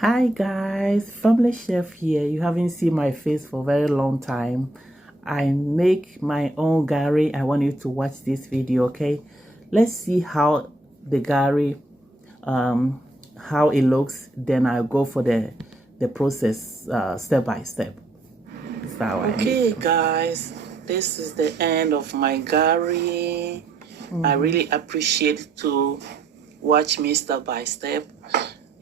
Hi guys, Family Chef here. You haven't seen my face for a very long time. I make my own gari. I want you to watch this video, okay? Let's see how the gari, how it looks. Then I'll go for the process step by step. Okay, guys, this is the end of my gari. I really appreciate to watch me step by step.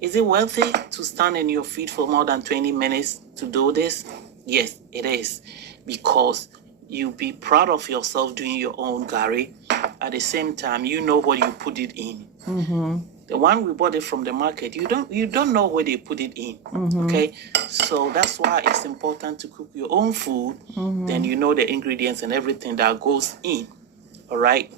Is it worth it to stand on your feet for more than 20 minutes to do this? Yes, it is. Because you'll be proud of yourself doing your own gari. At the same time, you know what you put it in. The one we bought it from the market, you don't know where they put it in. Okay? So that's why it's important to cook your own food. Then you know the ingredients and everything that goes in. All right?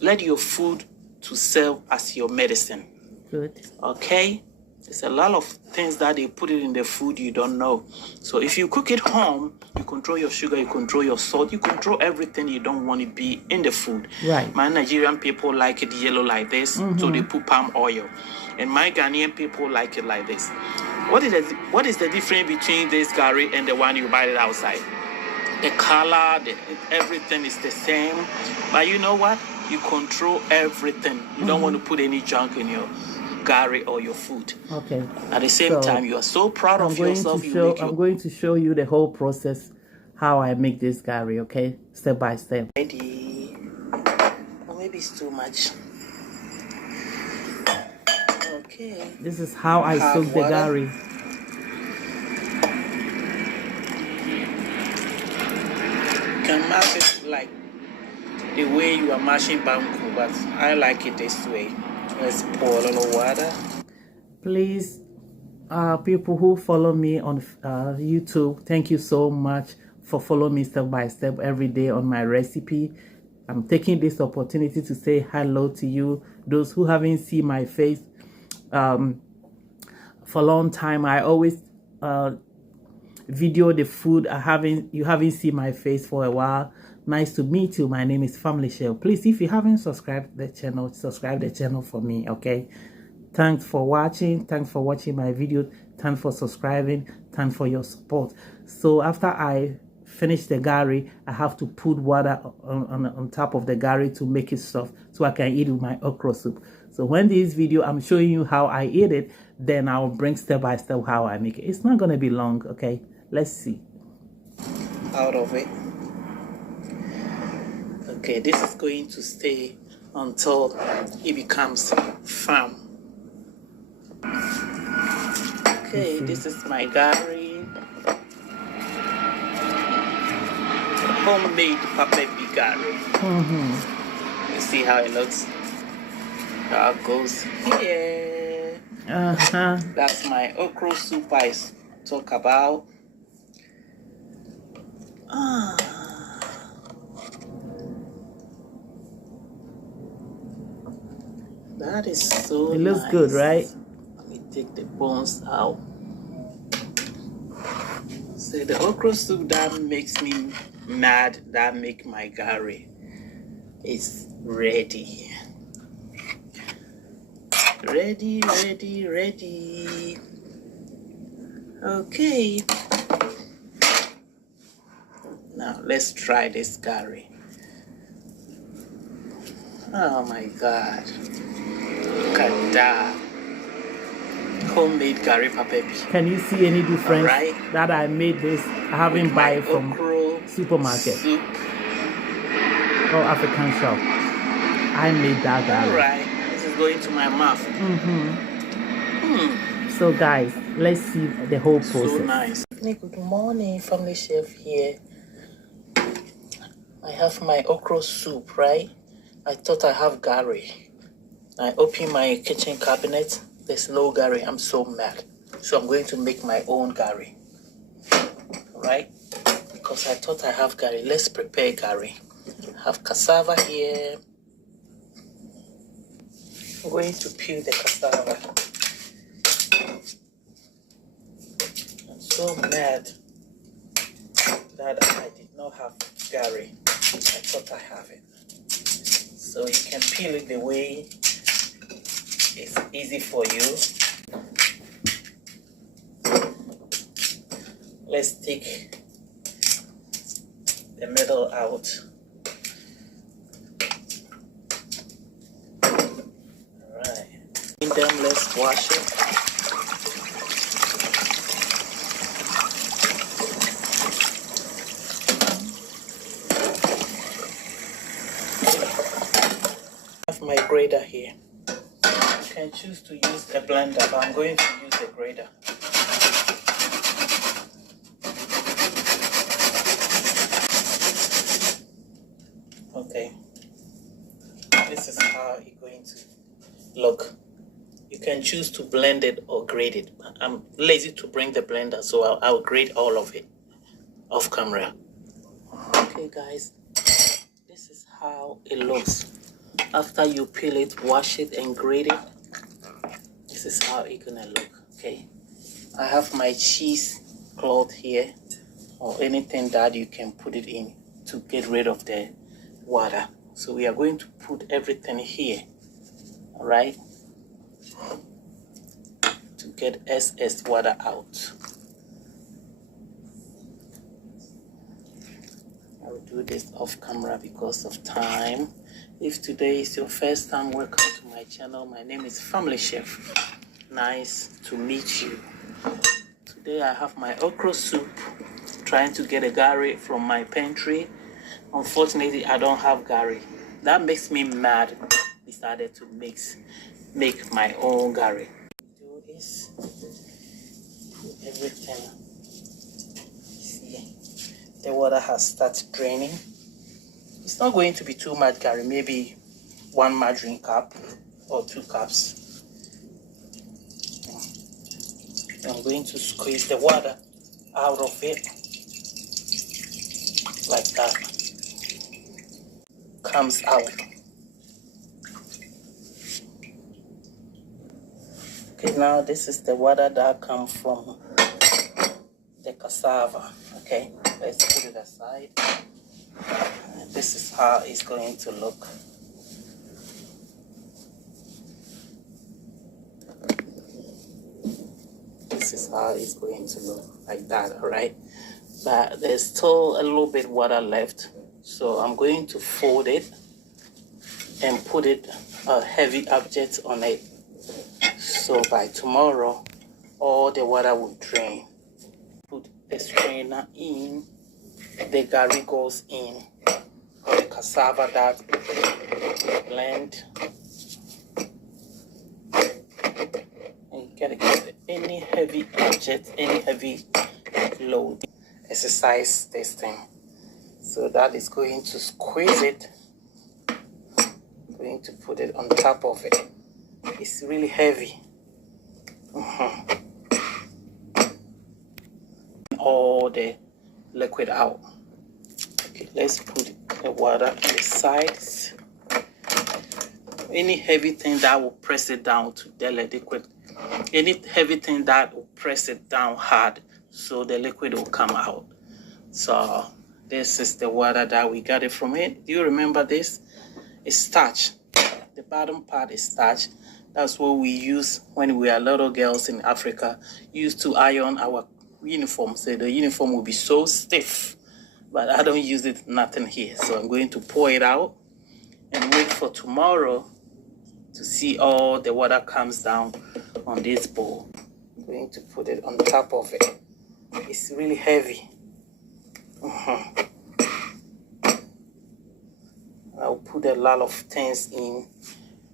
Let your food to serve as your medicine. Good. Okay, there's a lot of things that they put it in the food you don't know. So if you cook it home, you control your sugar, you control your salt, you control everything you don't want to be in the food. Right. My Nigerian people like it yellow like this, so they put palm oil, and my Ghanaian people like it like this. What is the difference between this gari and the one you buy it outside? The color, everything is the same, but you know what? You control everything. You don't want to put any junk in your gari or your food. Okay. At the same time, you are so proud of yourself. I'm going to show you the whole process, how I make this gari, okay? Step by step. Ready. Or maybe it's too much. Okay. This is how I soak the gari. You can mash it like the way you are mashing banku, but I like it this way. Let's pour a little water. Please, people who follow me on YouTube, thank you so much for following me step by step every day on my recipe. I'm taking this opportunity to say hello to you. Those who haven't seen my face for a long time, I always video the food. You haven't seen my face for a while. Nice to meet you. My name is Family Chef. Please, if you haven't subscribed the channel, subscribe the channel for me, okay? Thanks for watching. Thanks for watching my video. Thanks for subscribing. Thanks for your support. So after I finish the gari, I have to put water on top of the gari to make it soft so I can eat with my okra soup. So when this video, I'm showing you how I eat it, then I'll bring step by step how I make it. It's not going to be long, okay? Let's see. Out of it. Okay, this is going to stay until it becomes firm. Okay, this is my gari. Homemade papepi gari. You see how it looks? How it goes here. That's my okra soup I talk about. That is so nice. It looks good, right? Let me take the bones out. So the okra soup that makes me mad, that make my gari, is ready. Ready, ready, ready. Okay. Now let's try this gari. Oh my God. Look at that. Homemade gari papepi. Can you see any difference that I made this? I haven't buy it from supermarket soup. Or African shop. I made that gari. Alright. This is going to my mouth. So guys, let's see the whole process. So nice. Good morning, Family Chef here. I have my okra soup, right? I thought I have gari. I open my kitchen cabinet. There's no gari. I'm so mad. So I'm going to make my own gari. Right? Because I thought I have gari. Let's prepare gari. I have cassava here. I'm going to peel the cassava. I'm so mad that I did not have gari. I thought I have it. So you can peel it the way it's easy for you. let's take the middle out. Alright. In them, let's wash it. I have my grater here. You can choose to use a blender, but I'm going to use the grater. Okay, this is how it's going to look. You can choose to blend it or grate it. I'm lazy to bring the blender, so I'll grate all of it off camera. Okay guys, this is how it looks. After you peel it, wash it and grate it, this is how it's gonna look. Okay, I have my cheese cloth here, or anything that you can put it in to get rid of the water. So we are going to put everything here, all right, to get excess water out. I will do this off camera because of time. If today is your first time, welcome to my channel. My name is Family Chef. Nice to meet you. Today I have my okra soup, trying to get a gari from my pantry. Unfortunately, I don't have gari. That makes me mad. Decided to make my own gari. Do this. Put everything. See, the water has started draining. It's not going to be too much gari. Maybe 1 margarine cup or 2 cups. I'm going to squeeze the water out of it like that. Comes out. Okay, now this is the water that comes from the cassava. Okay, let's put it aside. This is how it's going to look. This is how it's going to look, like that, all right? But there's still a little bit water left. So I'm going to fold it and put it a heavy object on it. So by tomorrow, all the water will drain. Put the strainer in, the gari goes in, the cassava that blend. And you gotta get any heavy object, any heavy load. Exercise this thing. So that is going to squeeze it. Going to put it on top of it. It's really heavy. All the liquid out. Okay, let's put the water on the sides. Any heavy thing that will press it down to the liquid. Any heavy thing that will press it down hard, so the liquid will come out. So this is the water that we got it from it. Do you remember this? It's starch. The bottom part is starch. That's what we use when we are little girls in Africa. Used to iron our uniform. So the uniform will be so stiff. But I don't use it, nothing here. So I'm going to pour it out and wait for tomorrow to see all the water comes down on this bowl. I'm going to put it on top of it. It's really heavy. I'll put a lot of things in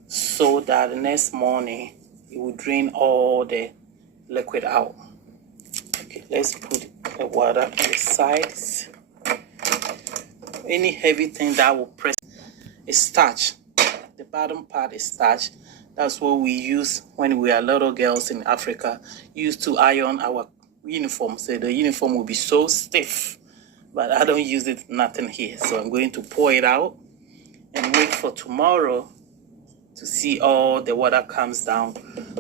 so that the next morning it will drain all the liquid out. Okay, let's put the water on the sides. Any heavy thing that will press is starch. The bottom part is starch. That's what we use when we are little girls in Africa. Used to iron our uniform. So the uniform will be so stiff. But I don't use it, nothing here. So I'm going to pour it out and wait for tomorrow to see all the water comes down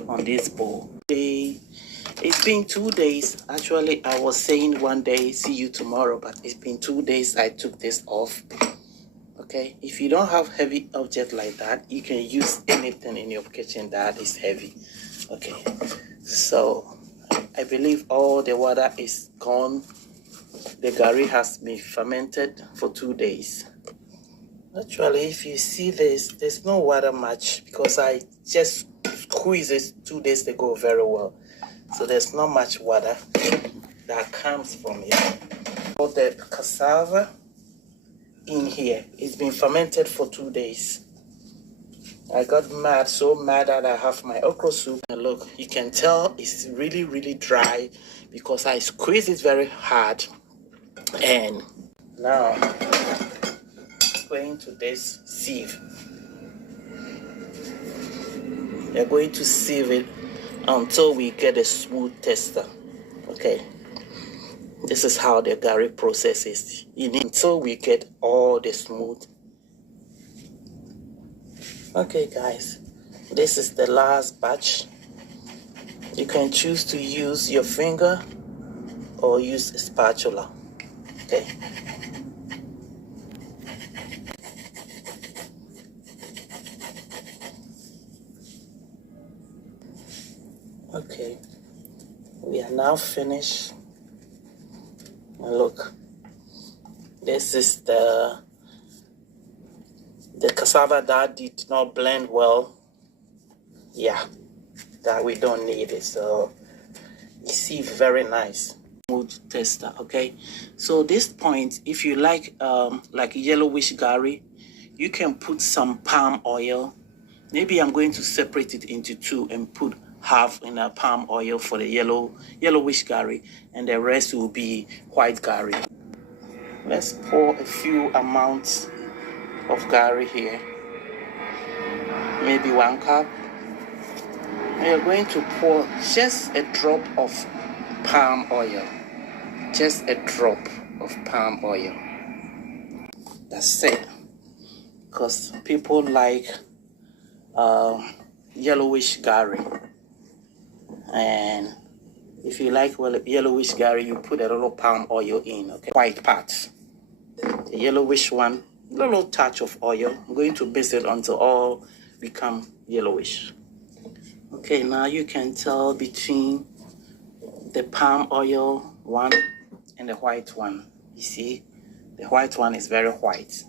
on this bowl. It's been 2 days. Actually, I was saying one day, see you tomorrow, but it's been 2 days I took this off. Okay, if you don't have heavy object like that, you can use anything in your kitchen that is heavy. Okay, so I believe all the water is gone. The gari has been fermented for 2 days. Actually, if you see this, there's no water much because I just squeezed it 2 days ago very well. So there's not much water that comes from it. All the cassava in here, it's been fermented for 2 days. I got mad, so mad that I have my okra soup. And look, you can tell it's really, really dry because I squeezed it very hard. And now, going to this sieve. We're going to sieve it until we get a smooth tester. Okay. This is how the gari process is. Until we get all the smooth. Okay, guys. This is the last batch. You can choose to use your finger or use a spatula. Okay. Okay. We are now finished. And look. This is the cassava that did not blend well. Yeah, that we don't need it. So you see, very nice smooth tester. Okay, so this point, if you like yellowish gari, you can put some palm oil. Maybe I'm going to separate it into two and put half in a palm oil for the yellowish gari, and the rest will be white gari. Let's pour a few amounts of gari here, maybe 1 cup. We are going to pour just a drop of palm oil, just a drop of palm oil. That's it, because people like yellowish gari, and if you like yellowish gari, you put a little palm oil in. Okay, white parts, the yellowish one, little touch of oil. I'm going to mix it until all become yellowish. Okay, now you can tell between the palm oil one and the white one. You see, the white one is very white.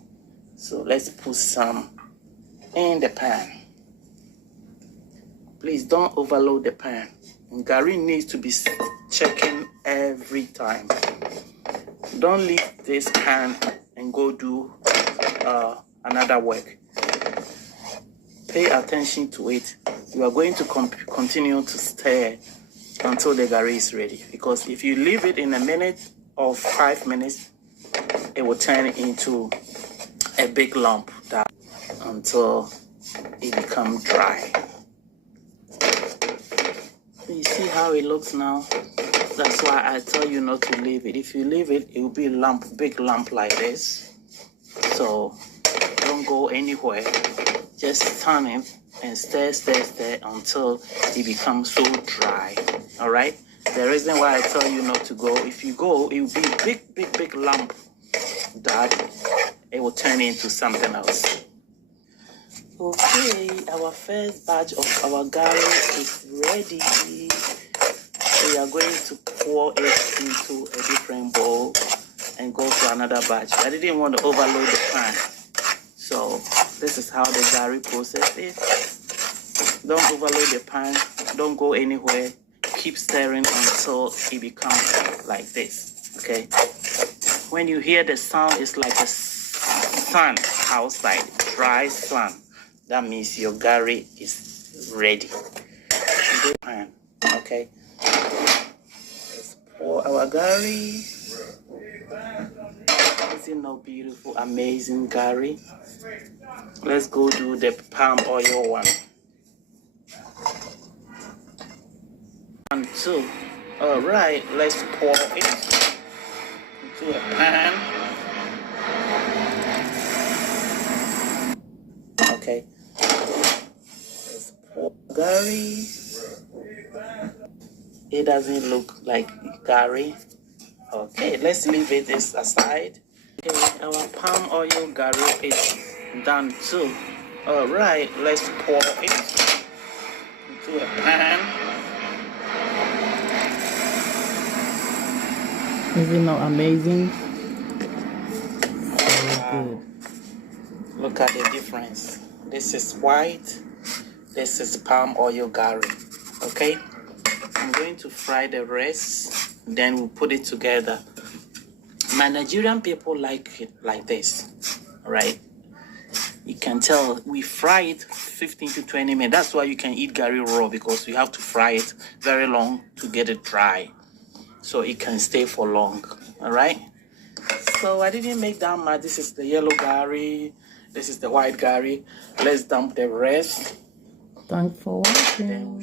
So let's put some in the pan. Please don't overload the pan. And gari needs to be checking every time. Don't leave this pan and go do another work. Pay attention to it. You are going to continue to stir until the gari is ready. Because if you leave it in a minute or 5 minutes, it will turn into a big lump until it becomes dry. You see how it looks now? That's why I tell you not to leave it. If you leave it, it will be a lump, big lump like this. So don't go anywhere. Just turn it and stir until it becomes so dry. All right? The reason why I tell you not to go, if you go, it will be big lump that it will turn into something else. Okay, our first batch of our gari is ready. We are going to pour it into a different bowl and go to another batch. I didn't want to overload the pan. So this is how the gari process is. Don't overload the pan. Don't go anywhere. Keep stirring until it becomes like this. Okay. When you hear the sound, it's like a sun outside, dry sun. That means your gari is ready. Okay. Let's pour our gari. Isn't that beautiful, amazing gari? Let's go do the palm oil one. 1, 2. All right, let's pour it into a pan. Okay. Let's pour gari. It doesn't look like gari. Okay, let's leave it this aside. Okay, our palm oil gari is done too. All right, let's pour it into a pan. Is it not amazing? So good. Look at the difference. This is white. This is palm oil gari. Okay? I'm going to fry the rest. Then we'll put it together. My Nigerian people like it like this. Right? You can tell we fry it 15 to 20 minutes. That's why you can eat gari raw, because we have to fry it very long to get it dry, so it can stay for long. All right. So I didn't make that much. This is the yellow gari. This is the white gari. Let's dump the rest. Thanks for watching.